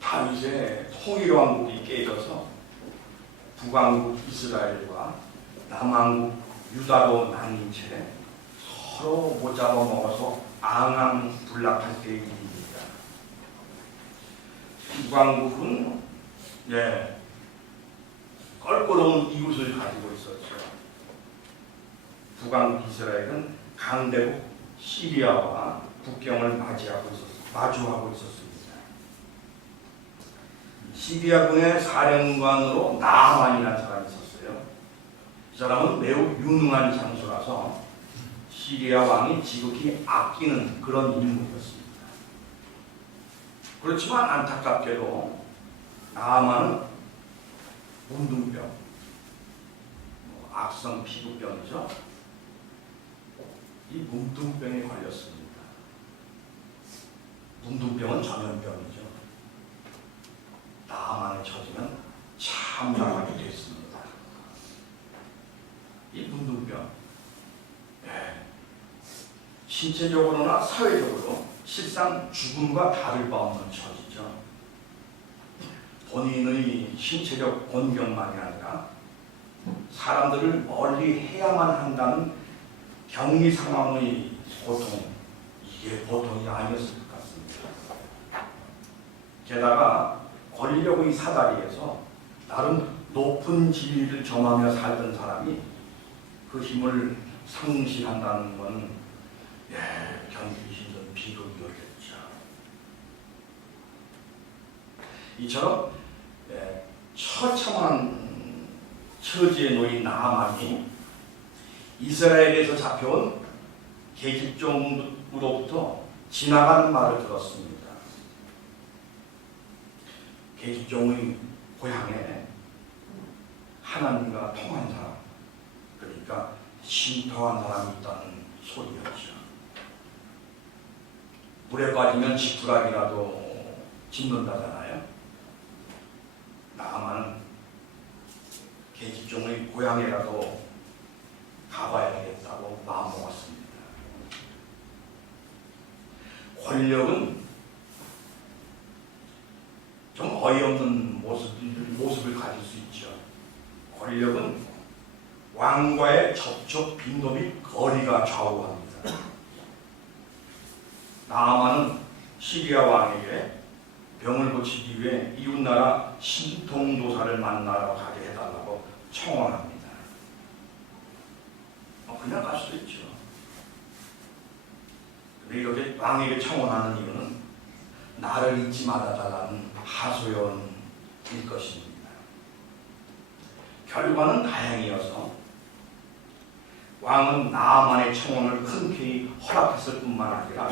다윗의 통일왕국이 깨져서 북왕국 이스라엘과 남왕국 유다로 나뉜 채 서로 못 잡아먹어서 앙앙불락할 때의 일입니다. 북왕국은 껄끄러운 이웃을 가지고 있었죠. 북왕국 이스라엘은 강대국 시리아와 국경을 마주하고 있었습니다. 시리아군의 사령관으로 나아만이라는 사람이 있었어요. 이 사람은 매우 유능한 장수라서 시리아 왕이 지극히 아끼는 그런 인물이었습니다. 그렇지만 안타깝게도 나아만은 문둥병, 악성 피부병이죠. 이 문둥병에 걸렸습니다. 문둥병은 전염병이죠. 나아만에 처지면 참나하게 됐습니다. 이 문둥병, 신체적으로나 사회적으로 실상 죽음과 다를 바 없는 처지죠. 본인의 신체적 곤경만이 아니라 사람들을 멀리 해야만 한다는 격리 상황의 고통, 이게 보통이 아니었을 것 같습니다. 게다가 권력의 사다리에서 나름 높은 지위를 점하며 살던 사람이 그 힘을 상실한다는 건 견디기 힘든 비극이었겠죠. 이처럼 처참한 처지에 놓인 나아만이 이스라엘에서 잡혀온 계집종으로부터 지나가는 말을 들었습니다. 계집종의 고향에 하나님과 통한 사람, 그러니까 신통한 사람이 있다는 소리였죠. 물에 빠지면 지푸라기라도 짚는다잖아요. 나아만은 계집종의 고향에라도 가봐야겠다고 마음먹었습니다. 권력은 좀 어이없는 모습을 가질 수 있죠. 권력은 왕과의 접촉 빈도 및 거리가 좌우합니다. 나아만은 시리아 왕에게 병을 고치기 위해 이웃나라 신통도사를 만나러 가게 해달라고 청원합니다. 그냥 갈 수도 있죠. 근데 이렇게 왕에게 청원하는 이유는 나를 잊지 말아달라는 하소연일 것입니다. 결과는 다행이어서 왕은 나아만의 청원을 흔쾌히 허락했을 뿐만 아니라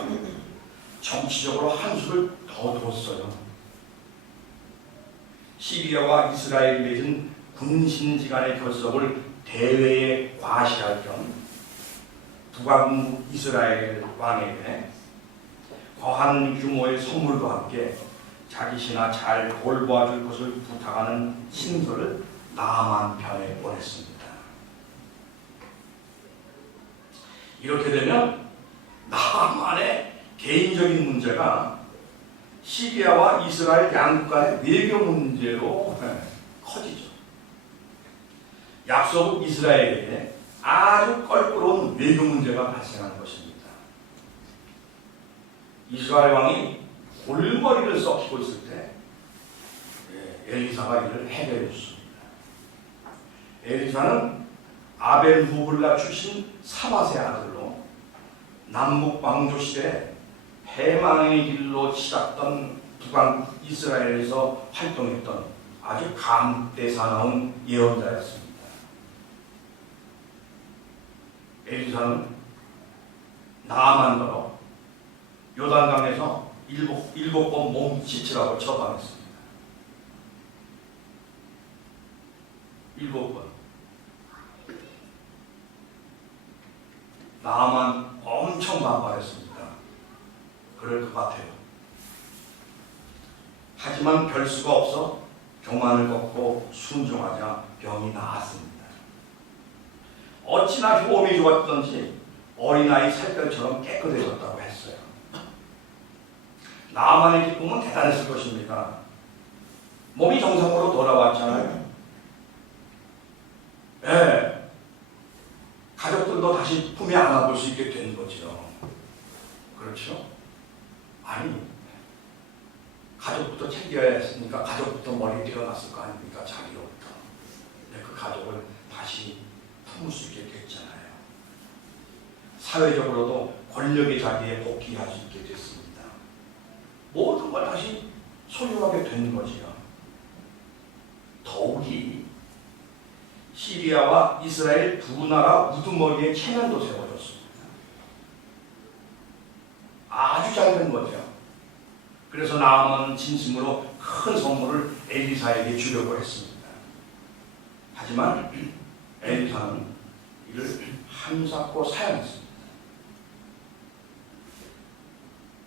정치적으로 한 수를 더 뒀어요. 시리아와 이스라엘이 맺은 군신지간의 결석을 대회에 과시할 겸 북왕국 이스라엘 왕에게 거한 규모의 선물과 함께 자기 신하 잘 돌봐줄 것을 부탁하는 신서를 나아만 편에 보냈습니다. 이렇게 되면 나아만의 개인적인 문제가 시리아와 이스라엘 양국 간의 외교 문제로 커지죠. 약소국 이스라엘에게 아주 껄끄러운 외교 문제가 발생하는 것입니다. 이스라엘 왕이 골머리를 썩히고 있을 때 엘리사가 이를 해결해 줬습니다. 엘리사는 아벨후블라 출신 사밧의 아들로 남북 왕조 시대 패망의 길로 시작된 북왕국 이스라엘에서 활동했던 아주 감대사나운 예언자였습니다. 엘리사는 나아만더러 요단강에서 일곱 번 몸짓치라고 처방했습니다. 7번. 나아만 엄청 반발했습니다. 그럴 것 같아요. 하지만 별 수가 없어 교만을 걷고 순종하자 병이 나았습니다. 어찌나 효험이 좋았던지 어린아이 살결처럼 깨끗해졌다고 했어요. 나아만의 기쁨은 대단했을 것입니다. 몸이 정상으로 돌아왔잖아요. 예. 가족들도 다시 품에 안아볼 수 있게 된 거죠. 그렇죠? 아니, 가족부터 챙겨야 했으니까 가족부터 머리에 떼어놨을 거 아닙니까? 자기로부터. 근데 그 가족을 다시 품을 수 있게 됐잖아요. 사회적으로도 권력의 자리에 복귀할 수 있게 됐습니다. 모든 걸 다시 소유하게 된 거지요. 더욱이 시리아와 이스라엘 두 나라 우두머리에 체면도 세워졌습니다. 아주 잘 된 거죠. 그래서 나아만은 진심으로 큰 선물을 엘리사에게 주려고 했습니다. 하지만 엘리사는 이를 함삭고 사양했습니다.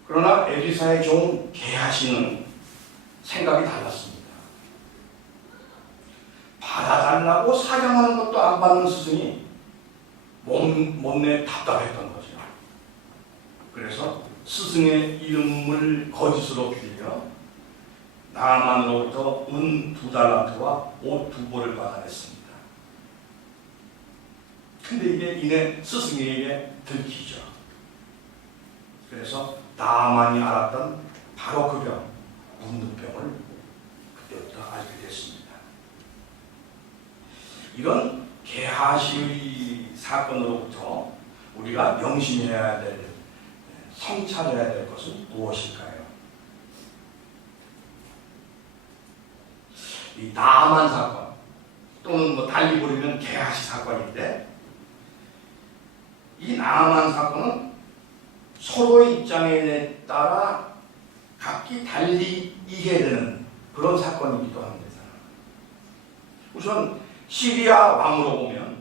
그러나 엘리사의 종 게하시는 생각이 달랐습니다. 받아달라고 사양하는 것도 안 받는 스승이 못내 답답했던 거죠. 그래서 스승의 이름을 거짓으로 빌려 나아만으로부터 은 2달란트와 옷 2벌을 받아냈습니다. 근데 이게 이내 스승에게 들키죠. 그래서 나아만이 알았던 바로 그 병, 문둥병을 그때부터 알게 됐습니다. 이런 게하시의 사건으로부터 우리가 명심해야 될, 성찰해야 될 것은 무엇일까요? 이 나아만 사건 또는 뭐 달리 부르면 게하시 사건인데, 이 나아만 사건은 서로의 입장에 따라 각기 달리 이해되는 그런 사건이기도 합니다. 우선 시리아 왕으로 보면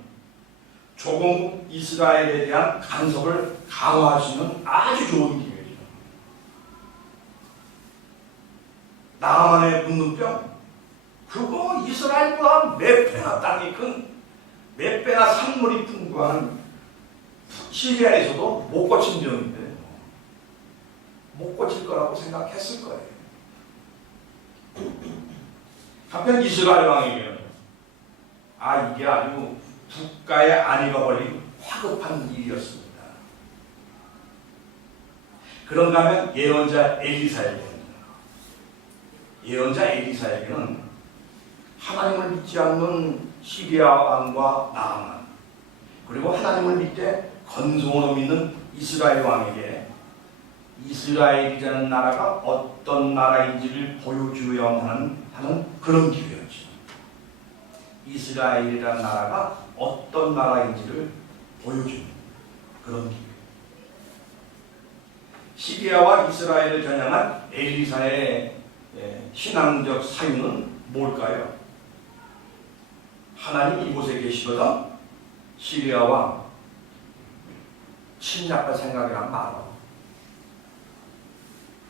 조공 이스라엘에 대한 간섭을 강화할 수 있는 아주 좋은 기회죠. 나아만의 문둥병, 그거 이스라엘보다 몇 배나 땅이 큰, 몇 배나 산물이 풍부한 시리아에서도 못 고친 병인데 못 고칠 거라고 생각했을 거예요. 한편 이스라엘 왕이면 이게 아주 국가의 안위가 걸린 화급한 일이었습니다. 그런가 하면 예언자 엘리사에게는 하나님을 믿지 않는 시리아 왕과 나아만, 그리고 하나님을 믿되 건성으로 믿는 이스라엘 왕에게 이스라엘이라는 나라가 어떤 나라인지를 보여주어야만 하는 그런 기회였죠. 이스라엘이라는 나라가 어떤 나라인지를 보여주는 그런 기회. 시리아와 이스라엘을 겨냥한 엘리사의 신앙적 사유는 뭘까요? 하나님 이곳에 계시거든 시리아와 침략할 생각이란 말어.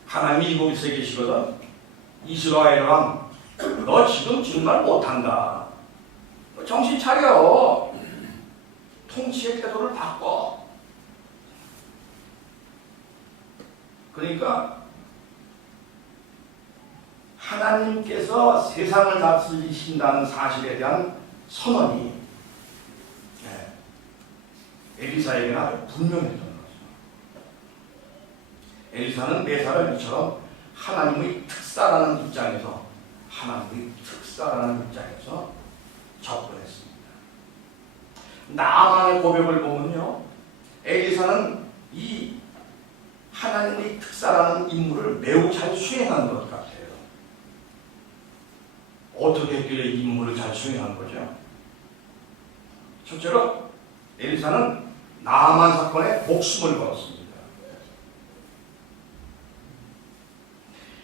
하나님이 이곳에 계시거든 이스라엘 왕, 너 지금 정말 못한다. 정신 차려. 통치의 태도를 바꿔. 그러니까 하나님께서 세상을 다스리신다는 사실에 대한 선언이 엘리사에게는 아주 분명했던 거죠. 엘리사는 메사를 이처럼 하나님의 특사라는 입장에서 접근했습니다. 나아만의 고백을 보면요, 엘리사는 이 하나님의 특사라는 임무를 매우 잘 수행한 것 같아요. 어떻게 했길래 이 임무를 잘 수행한 거죠? 첫째로 엘리사는 나아만 사건에 목숨을 걸었습니다.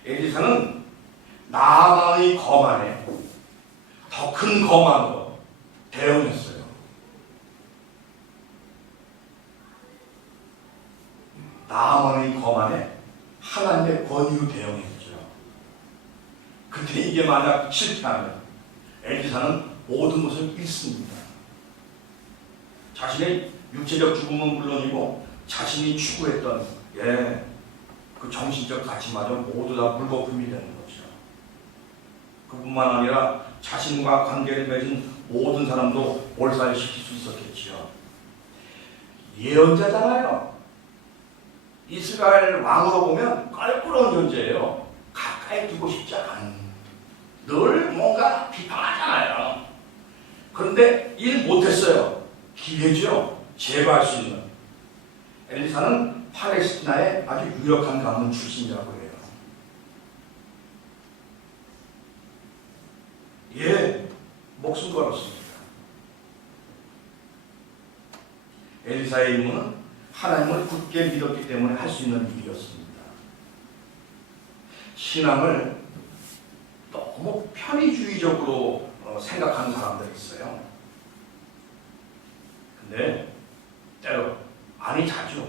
엘리사는 나아만의 거만에 더 큰 거만으로 대응했어요. 나아만의 거만에 하나님의 권위로 대응했죠. 근데 이게 만약 실패하면 엘리사는 모든 것을 잃습니다. 자신의 육체적 죽음은 물론이고 자신이 추구했던 그 정신적 가치마저 모두 다 물거품이 되는 거죠. 그뿐만 아니라 자신과 관계를 맺은 모든 사람도 몰살시킬 수 있었겠지요. 예언자잖아요. 이스라엘 왕으로 보면 껄끄러운 존재예요. 가까이 두고 싶지 않은, 늘 뭔가 비판하잖아요. 그런데 일 못했어요. 기회죠. 제거할 수 있는. 엘리사는 팔레스티나의 아주 유력한 가문 출신이라고 해요. 예, 목숨 걸었습니다. 엘리사의 임무는 하나님을 굳게 믿었기 때문에 할 수 있는 일이었습니다. 신앙을 너무 편의주의적으로 생각하는 사람들이 있어요. 근데 때로 아니 자주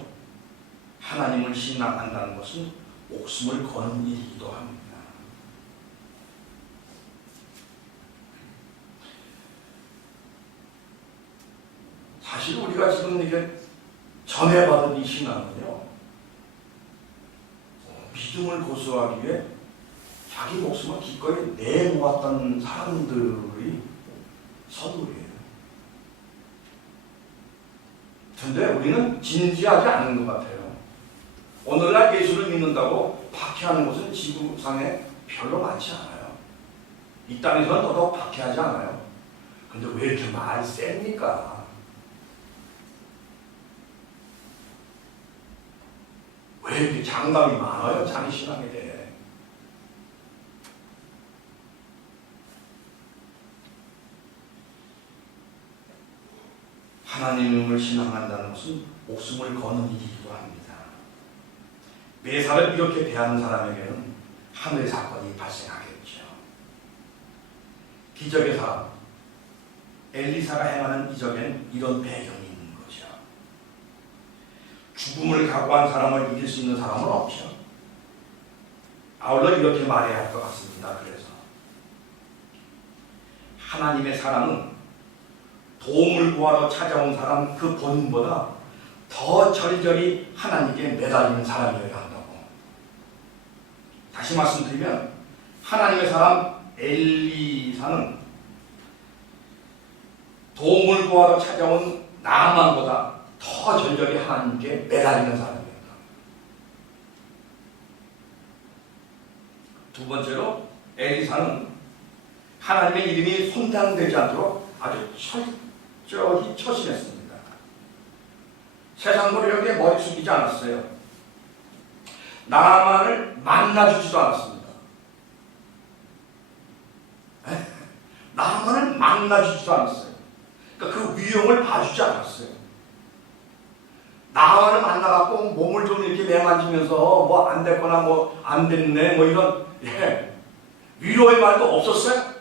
하나님을 신앙한다는 것은 목숨을 거는 일이기도 합니다. 사실 우리가 지금 이게 전해받은 이 신앙은요, 믿음을 고수하기 위해 자기 목숨을 기꺼이 내놓았던 사람들의 선물이에요. 근데 우리는 진지하지 않은 것 같아요. 오늘날 예수를 믿는다고 박해하는 것은 지구상에 별로 많지 않아요. 이 땅에서는 더더욱 박해하지 않아요. 근데 왜 이렇게 말이 셉니까? 왜 이렇게 장담이 많아요? 자기 신앙에 대해. 하나님을 신앙한다는 것은 목숨을 거는 일이기도 합니다. 매사를 이렇게 대하는 사람에게는 하늘의 사건이 발생하겠죠. 기적의 사람, 엘리사가 행하는 이적엔 이런 배경이 있는 거죠. 죽음을 각오한 사람을 이길 수 있는 사람은 없죠. 아울러 이렇게 말해야 할 것 같습니다. 그래서 하나님의 사랑은 도움을 구하러 찾아온 사람 그 본인보다 더 절절히 하나님께 매달리는 사람이어야 한다고. 다시 말씀드리면 하나님의 사람 엘리사는 도움을 구하러 찾아온 나만보다 더 절절히 하나님께 매달리는 사람이었다. 두 번째로 엘리사는 하나님의 이름이 손당되지 않도록 아주 철저히 처신했습니다. 세상 노력에 머리 숙이지 않았어요. 나만을 만나주지도 않았습니다. 나만을 만나주지도 않았어요. 그러니까 그 위용을 봐주지 않았어요. 나만을 만나갖고 몸을 좀 이렇게 매만지면서 뭐 안 됐거나 뭐 안 됐네 뭐 이런 위로의 말도 없었어요.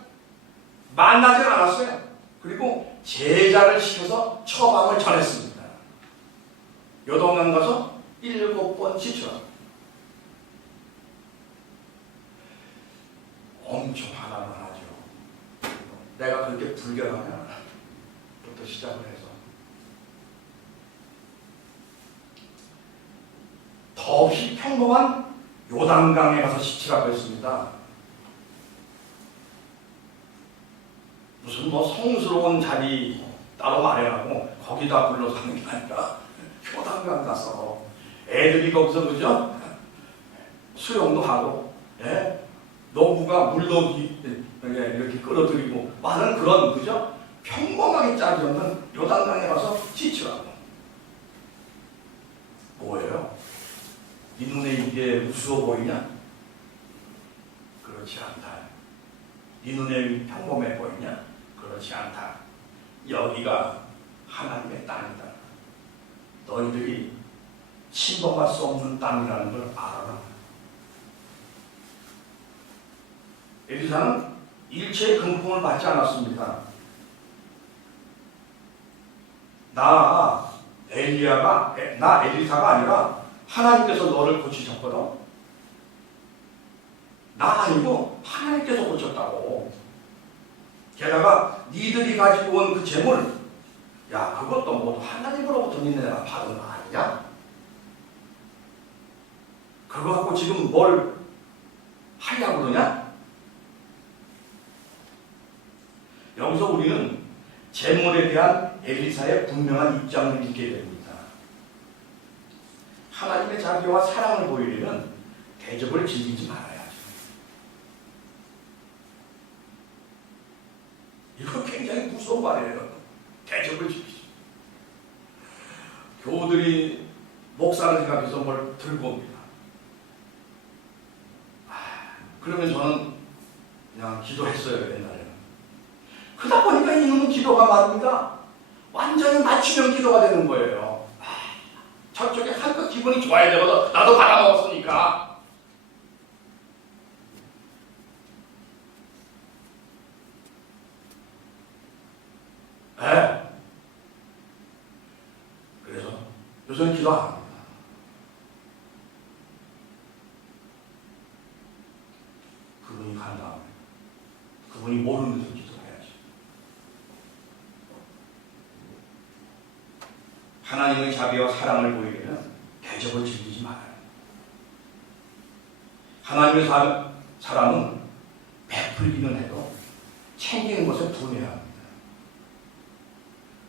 만나지 않았어요. 그리고 제자를 시켜서 처방을 전했습니다. 요동강 가서 7번 지쳐. 엄청 화나는 하죠. 내가 그렇게 불결하면 부터 시작을 해서 더없이 평범한 요단강에 가서 시치라고 했습니다. 무슨 뭐 성스러운 자리 따로 마련하고 거기다 불러서 하는 게 아니라 요단강 가서 애들이 거기서 그죠? 수영도 하고 농부가 물도 이렇게 끌어들이고 많은 그런 그죠? 평범하게 짝이 없는 요단강에 가서 지치라고. 뭐예요? 이 눈에 이게 우스워 보이냐? 그렇지 않다. 이 눈에 평범해 보이냐? 그렇지 않다. 여기가 하나님의 땅이다. 너희들이 침범할 수 없는 땅이라는 걸 알아라. 엘리사는 일체의 금품을 받지 않았습니다. 나 엘리사가 아니라 하나님께서 너를 고치셨거든. 나 아니고 하나님께서 고쳤다고. 게다가 니들이 가지고 온 그 재물, 야 그것도 모두 하나님으로부터 니네가 받은 거 아니냐? 그거 갖고 지금 뭘 하려고 그러냐? 여기서 우리는 재물에 대한 엘리사의 분명한 입장을 읽게 됩니다. 하나님의 자비와 사랑을 보이려면 대접을 즐기지 말아야죠. 이거 굉장히 무서운 말이에요. 대접을 즐기죠. 교우들이 목사를 생각해서 뭘 들고 옵니다. 그러면 저는 그냥 기도했어요, 옛날에는. 그러다 보니까 이놈은 기도가 말입니다. 완전히 맞춤형 기도가 되는 거예요. 저쪽에 한껏 기분이 좋아야 되거든. 나도 받아먹었으니까. 네. 그래서 요새는 기도 안 합니다. 그분이 간 다음에 그분이 모르는 데서 기도해야지. 하나님의 자비와 사랑을 보이려면 대접을 즐기지 말아요. 하나님의 사랑은 베풀기는 해도 챙기는 것에 분해합니다.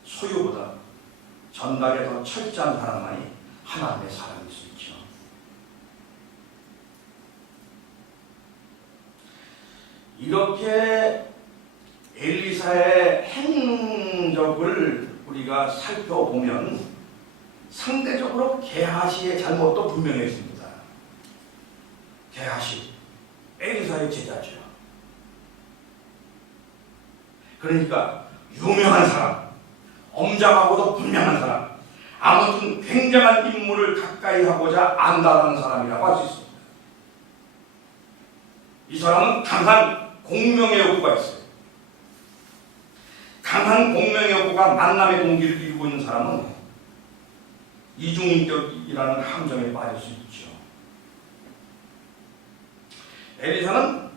소유보다 전달에 더 철저한 사람만이 하나님의 사랑일 수 있죠. 이렇게 엘리사의 행적을 우리가 살펴보면 상대적으로 게하시의 잘못도 분명해집니다. 게하시, 엘리사의 제자죠. 그러니까 유명한 사람, 엄장하고도 분명한 사람, 아무튼 굉장한 인물을 가까이 하고자 안다라는 사람이라고 할 수 있습니다. 이 사람은 강한 공명의 욕구가 있어요. 강한 공명의 욕구가 만남의 동기를 이루고 있는 사람은 이중인격이라는 함정에 빠질 수 있죠. 엘리사는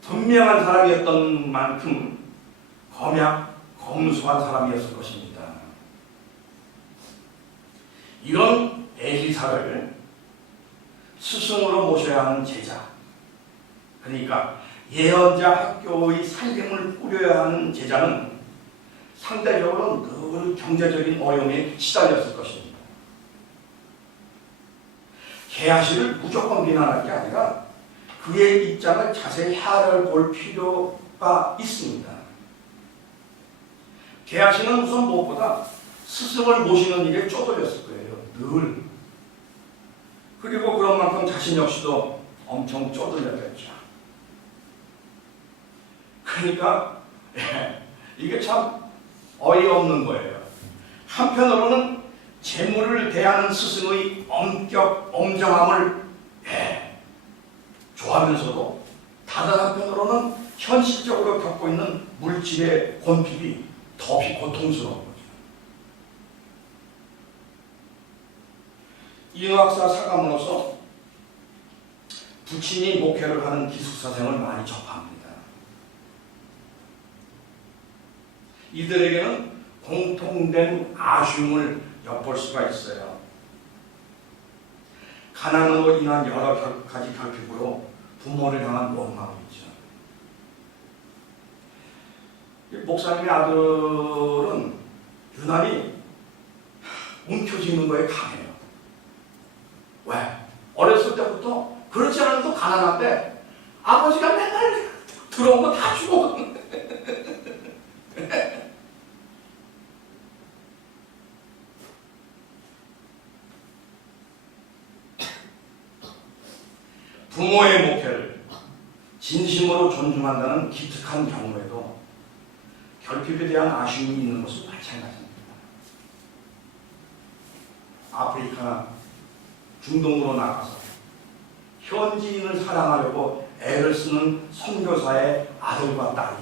분명한 사람이었던 만큼 검소한 사람이었을 것입니다. 이런 엘리사를 스승으로 모셔야 하는 제자, 그러니까 예언자 학교의 살림을 꾸려야 하는 제자는 상대적으로 늘 경제적인 어려움에 시달렸을 것입니다. 게하시를 무조건 비난할 게 아니라 그의 입장을 자세히 헤아려볼 필요가 있습니다. 게하시는 우선 무엇보다 스승을 모시는 일에 쪼들렸을 거예요. 늘. 그리고 그런 만큼 자신 역시도 엄청 쪼들렸겠죠. 그러니까 이게 참 어이없는 거예요. 한편으로는 재물을 대하는 스승의 엄격, 엄정함을 좋아하면서도 다른 한편으로는 현실적으로 겪고 있는 물질의 곤핍이 더없이 고통스러운 거죠. 인학사 사가모로서 부친이 목회를 하는 기숙사생을 많이 접합니다. 이들에게는 공통된 아쉬움을 엿볼 수가 있어요. 가난으로 인한 여러 가지 결핍으로 부모를 향한 원망이죠. 목사님의 아들은 유난히 움켜쥐는 거에 강해요. 왜? 어렸을 때부터 그렇지 않아도 가난한데 아버지가 맨날 들어온 거 다 주고 부모의 목회를 진심으로 존중한다는 기특한 경우에도 결핍에 대한 아쉬움이 있는 것은 마찬가지입니다. 아프리카나 중동으로 나가서 현지인을 사랑하려고 애를 쓰는 선교사의 아들과 딸이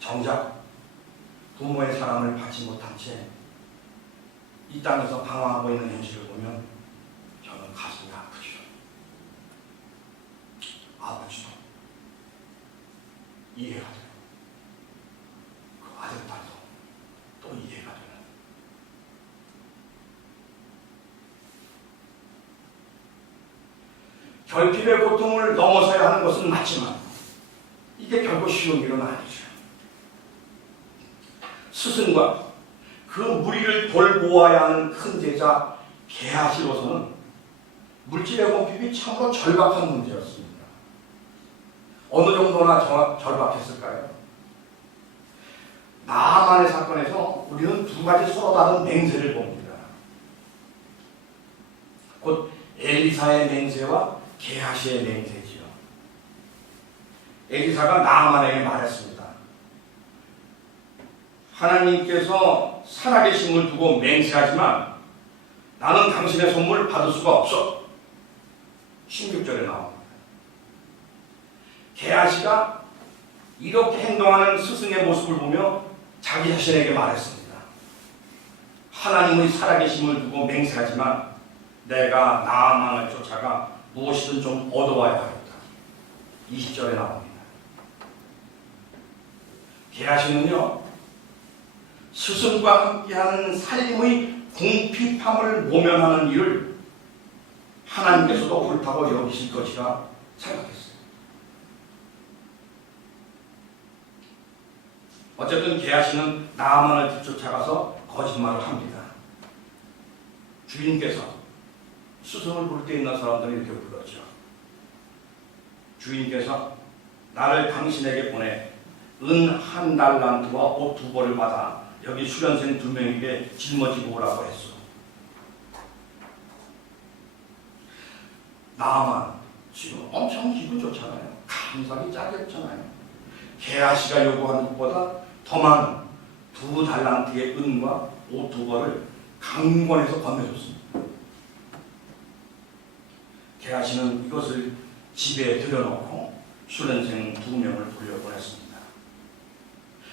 정작 부모의 사랑을 받지 못한 채 이 땅에서 방황하고 있는 현실을 보면 저는 가슴이 아프죠. 아버지도 이해가 돼요. 그 아들, 딸도 또 이해가 돼요. 결핍의 고통을 넘어서야 하는 것은 맞지만 이게 결코 쉬운 일은 아니죠. 스승과 그 무리를 돌보아야 하는 큰 제자 게하시로서는 물질의 공핍이 참으로 절박한 문제였습니다. 어느 정도나 절박했을까요? 나만의 사건에서 우리는 두 가지 서로 다른 맹세를 봅니다. 곧 엘리사의 맹세와 게하시의 맹세지요. 엘리사가 나만에게 말했습니다. 하나님께서 살아계심을 두고 맹세하지만 나는 당신의 선물을 받을 수가 없어. 16절에 나옵니다. 게하시가 이렇게 행동하는 스승의 모습을 보며 자기 자신에게 말했습니다. 하나님의 살아계심을 두고 맹세하지만 내가 나아만을 쫓아가 무엇이든 좀 얻어와야 하겠다. 20절에 나옵니다. 게하시는요, 스승과 함께하는 삶의 궁핍함을 모면하는 일을 하나님께서도 옳다고 여기실 것이라 생각했어요. 어쨌든 게하시는 나아만을 뒤쫓아가서 거짓말을 합니다. 주인께서 스승을 부를 때 있는 사람들은 이렇게 불렀죠. 주인께서 나를 당신에게 보내 은 1달란트와 옷 2벌을 받아 여기 수련생 2명에게 짊어지고 오라고 했어. 나아만 지금 엄청 기분 좋잖아요. 감사하기 짝이 없잖아요. 게하시가 요구하는 것보다 더 많은 2달란트의 은과 옷 2벌을 강권해서 건네줬습니다. 게하시는 이것을 집에 들여놓고 수련생 2명을 돌려보냈습니다.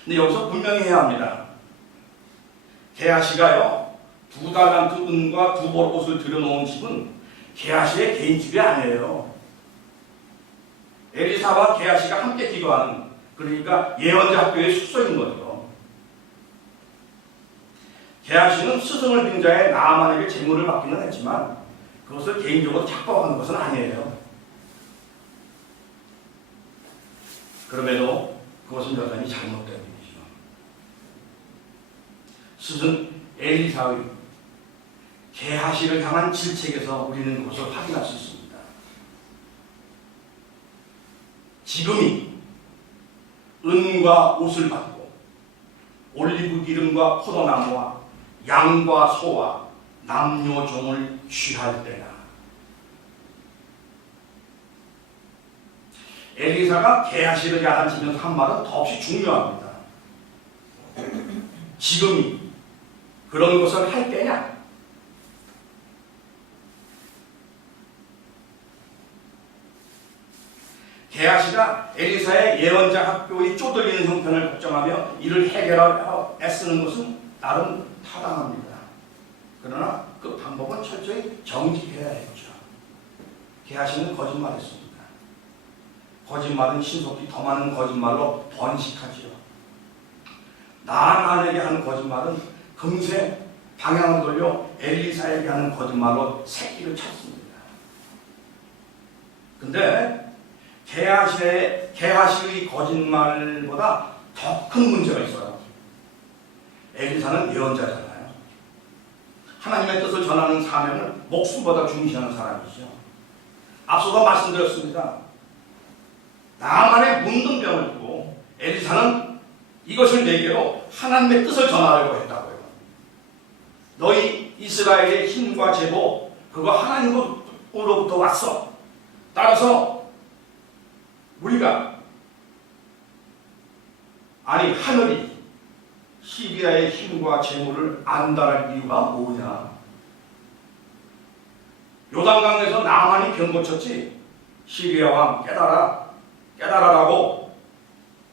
근데 여기서 분명히 해야 합니다. 게하시가요, 2달란트 은과 2벌 옷을 들여놓은 집은 게하시의 개인 집이 아니에요. 엘리사와 게하시가 함께 기도하는, 그러니까 예언자 학교의 숙소인 거죠. 게하시는 스승을 빙자해 나아만에게 재물을 받기는 했지만 그것을 개인적으로 착복하는 것은 아니에요. 그럼에도 그것은 여전히 잘못된 일이죠. 스승 엘리사의 게하시를 향한 질책에서 우리는 그것을 확인할 수 있습니다. 지금이 은과 옷을 받고 올리브 기름과 포도나무와 양과 소와 남녀 종을 취할 때나. 엘리사가 게하시를 야단치면서 한 말은 더없이 중요합니다. 지금이 그런 것을 할 때냐? 게하시가 엘리사의 예언자 학교의 쪼들리는 형편을 걱정하며 이를 해결하려 애쓰는 것은 나름 타당합니다. 그러나 그 방법은 철저히 정직해야 했죠. 게하시는 거짓말했습니다. 거짓말은 신속히 더 많은 거짓말로 번식하지요. 나아만에게 하는 거짓말은 금세 방향을 돌려 엘리사에게 하는 거짓말로 새끼를 찾습니다. 근데 게하시의 거짓말보다 더 큰 문제가 있어요. 엘리사는 예언자잖아요. 하나님의 뜻을 전하는 사명을 목숨보다 중시하는 사람이죠. 앞서도 말씀드렸습니다. 나만의 문둥병을 두고 엘리사는 이것을 내게로 하나님의 뜻을 전하려고 했다고요. 너희 이스라엘의 힘과 제보 그거 하나님으로부터 왔어. 따라서 우리가 하늘이 시리아의 힘과 재물을 안달할 이유가 뭐냐? 요단강에서 나만이 병 고쳤지. 시리아 왕 깨달아라고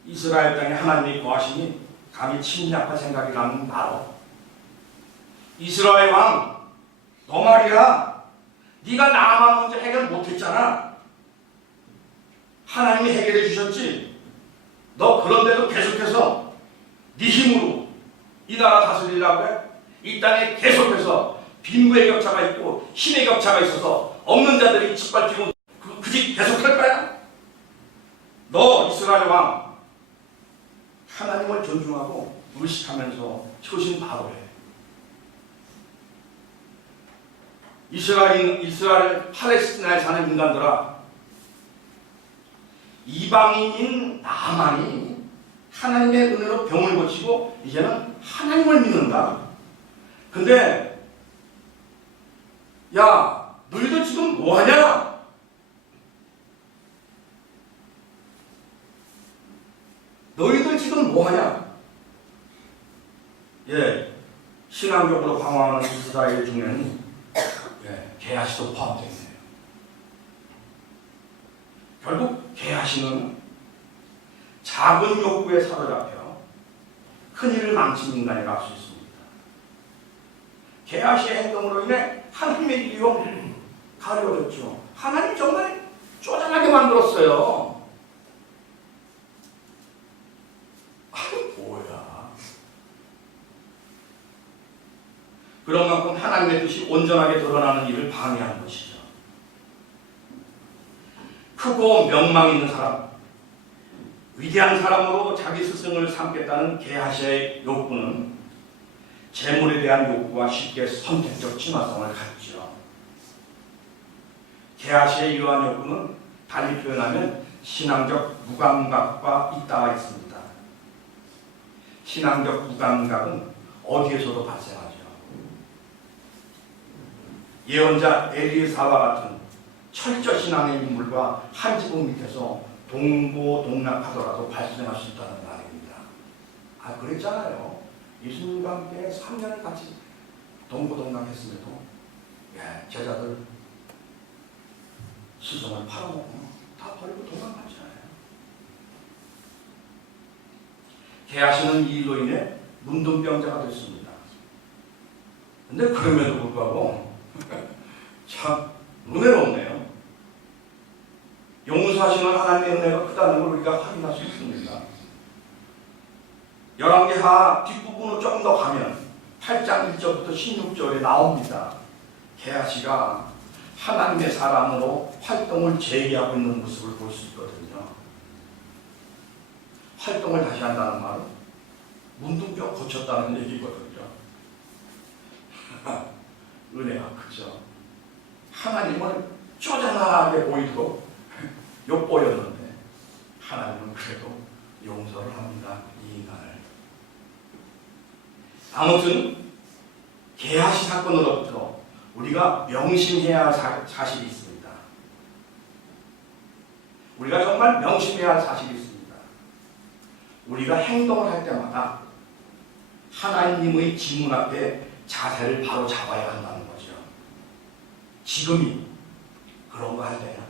이스라엘 땅에 하나님이 거하시니 감히 침략할 생각이 나는 나로. 이스라엘 왕, 너 말이야. 네가 나만 문제 해결 못했잖아. 하나님이 해결해 주셨지. 너 그런데도 계속해서 네 힘으로 이 나라 다스리려고 해? 이 땅에 계속해서 빈부의 격차가 있고 힘의 격차가 있어서 없는 자들이 짓밟히고 그 집 계속할 거야? 너 이스라엘 왕, 하나님을 존중하고 의식하면서 이것이 바로예요. 이스라엘 팔레스티나에 사는 인간들아, 이방인인 나만이 하나님의 은혜로 병을 고치고 이제는 하나님을 믿는다. 근데 야, 너희들 지금 뭐하냐? 너희들 지금 뭐하냐? 예, 신앙적으로 방황하는 이스라엘 중에는 게하시도 포함되어 있네요. 결국 게하시는 작은 욕구에 사로잡혀 큰일을 망친 인간이라 할 수 있습니다. 게하시의 행동으로 인해 하나님의 일이 가려졌죠. 하나님 정말 쪼잔하게 만들었어요. 뭐야. 그런 만큼 하나님의 뜻이 온전하게 드러나는 일을 방해하는 것이죠. 크고 명망 있는 사람, 위대한 사람으로 자기 스승을 삼겠다는 게하시의 욕구는 재물에 대한 욕구와 쉽게 선택적 친화성을 갖죠. 게하시의 이러한 욕구는 달리 표현하면 신앙적 무감각과 잇따라 있습니다. 신앙적 무감각은 어디에서도 발생하죠. 예언자 엘리사와 같은 철저 신앙의 인물과 한 지붕 밑에서 동고동락하더라도 발생할 수 있다는 말입니다. 그랬잖아요. 예수님과 함께 3년을 같이 동고동락했음에도 제자들 스승을 팔아먹고 다 버리고 도망갔잖아요. 게하시는 이 일로 인해 문둥병자가 됐습니다. 근데 그럼에도 불구하고 참 은혜롭네요. 용서하시는 하나님의 은혜가 크다는 걸 우리가 확인할 수 있습니다. 열왕기하 뒷부분으로 조금 더 가면 8장 1절부터 16절에 나옵니다. 게하시가 하나님의 사람으로 활동을 재개하고 있는 모습을 볼 수 있거든요. 활동을 다시 한다는 말은 문둥병 고쳤다는 얘기거든요. 은혜가 크죠. 하나님을 쪼잔하게 보이도록 욕보였는데 하나님은 그래도 용서를 합니다. 이 인간을. 아무튼 게하시 사건으로부터 우리가 명심해야 할 사실이 있습니다. 우리가 정말 명심해야 할 사실이 있습니다. 우리가 행동을 할 때마다 하나님의 지문 앞에 자세를 바로 잡아야 한다는 거죠. 지금이 그런 거 할 때야.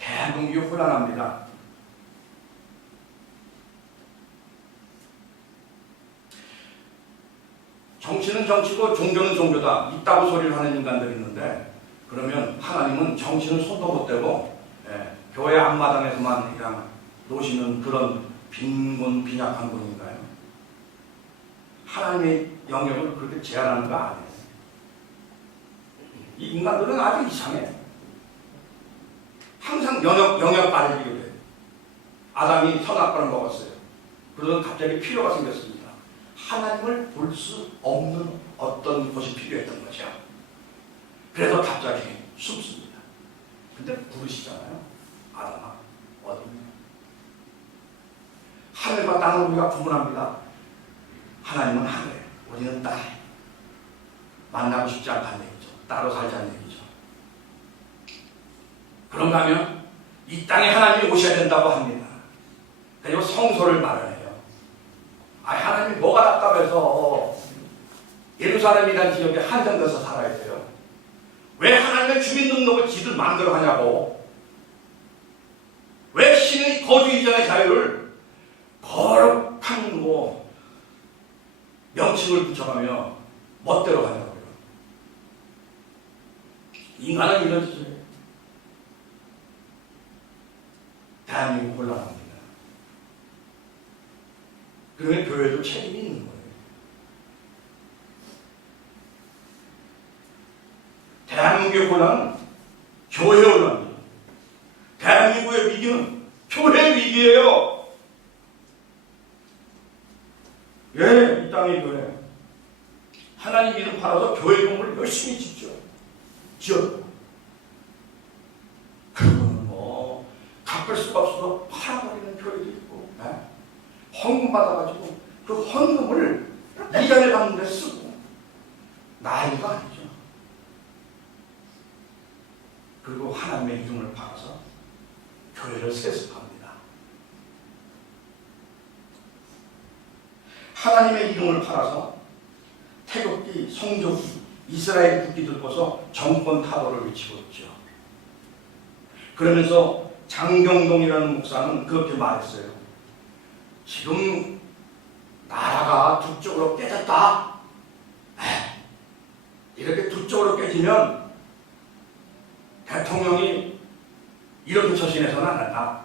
대한민국이 혼란합니다. 정치는 정치고 종교는 종교다. 이따구 소리를 하는 인간들이 있는데, 그러면 하나님은 정치는 손도 못 대고 교회 앞마당에서만 그냥 노시는 그런 빈곤 빈약한 분인가요? 하나님의 영역을 그렇게 제한하는 거 아니에요. 이 인간들은 아주 이상해. 항상 영역 빠지기로 해. 아담이 선악과를 먹었어요. 그러던 갑자기 필요가 생겼습니다. 하나님을 볼 수 없는 어떤 것이 필요했던 거죠. 그래서 갑자기 숨습니다. 근데 부르시잖아요. 아담아, 어디냐? 하늘과 땅을 우리가 구분합니다. 하나님은 하늘, 우리는 땅. 만나고 싶지 않다는 얘기죠. 따로 살자는 얘기죠. 그런가 하면 이 땅에 하나님이 오셔야 된다고 합니다. 그리고 성소를 마련해요. 하나님이 뭐가 답답해서 예루살렘이라는 지역에 한정돼서 살아야 돼요. 왜 하나님의 주민등록을 지들 만들어 하냐고. 왜 신의 거주 이전의 자유를 거룩한 명칭을 붙여가며 멋대로 하냐고요. 인간은 이런 짓을 대한민국 곤란합니다. 그러면 교회도 책임이 있는 거예요. 대한민국의 혼란은 교회의 혼란입니다. 대한민국의 교회, 이 땅의 교회. 하나님 이름 팔아서 교회 건물을 열심히 짓죠. 지었다. 그거는 뭐 갚을 수가 없어서 팔아버리는 교회도 있고, 헌금 받아가지고 그 헌금을 이자를 갚는 데 쓰고, 나이가 아니죠. 그리고 하나님의 이름을 팔아서 교회를 세습합니다. 하나님의 이름을 팔아서 태극기, 성조기, 이스라엘 국기 들고서 정권 타도를 외치고 있죠. 그러면서 장경동이라는 목사는 그렇게 말했어요. 지금 나라가 두 쪽으로 깨졌다. 이렇게 두 쪽으로 깨지면 대통령이 이렇게 처신해서는 안 한다.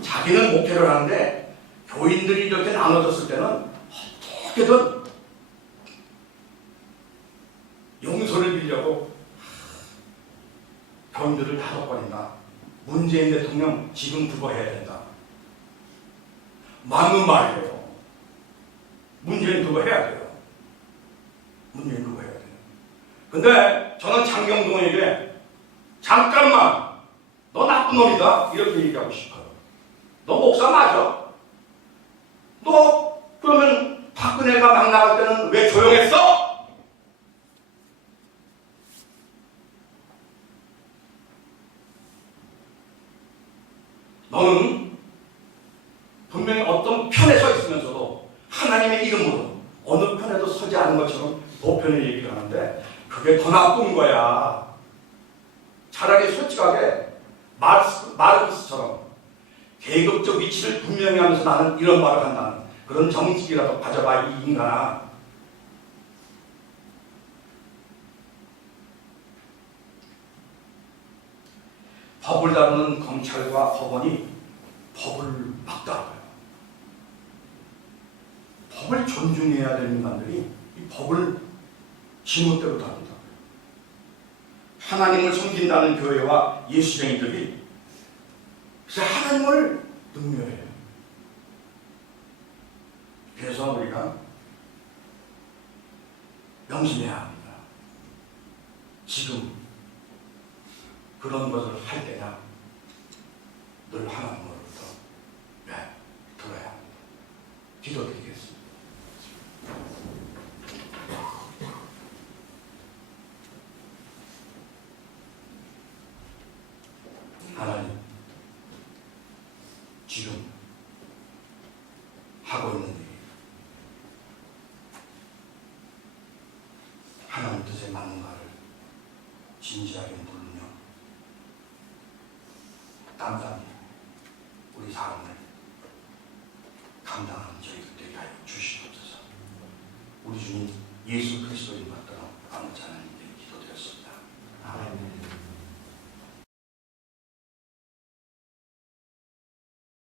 자기는 목회를 하는데 교인들이 이렇게 나눠졌을 때는 어떻게든 용서를 빌려고 교인들을 다독거린다. 문재인 대통령 지금 그거 해야 된다. 맞는 말이에요. 문재인 그거 해야 돼요. 문재인 그거 해야 돼요. 근데 저는 장경동에게 잠깐만, 너 나쁜 놈이다, 이렇게 얘기하고 싶어요. 너 목사 맞아? 너 그러면 박근혜가 막 나갈 때는 왜 조용했어? 너는 분명히 어떤 편에 서 있으면서도 하나님의 이름으로 어느 편에도 서지 않은 것처럼 보편을 얘기를 하는데 그게 더 나쁜 거야. 차라리 솔직하게 마르크스처럼 계급적 위치를 분명히 하면서 나는 이런 말을 한다는 그런 정직이라도 가져봐, 이 인간아. 법을 다루는 검찰과 법원이 법을 막 다뤄요. 법을 존중해야 될 인간들이 이 법을 지멋대로 다룬다. 하나님을 섬긴다는 교회와 예수쟁이들이 하나님을 능멸해요. 그래서 우리가 명심해야 합니다. 지금 그런 것을 할 때냐, 늘 하나님으로부터 들어야 합니다. 기도드리겠습니다. 하나님, 지금 하고 있는 일이 하나님 뜻에 맞는가를 진지하게 물으며 단단히 우리 삶을 감당하는 저희들 되게 하여 주시옵소서. 우리 주님 예수 그리스도인 받들어 아버지 하나님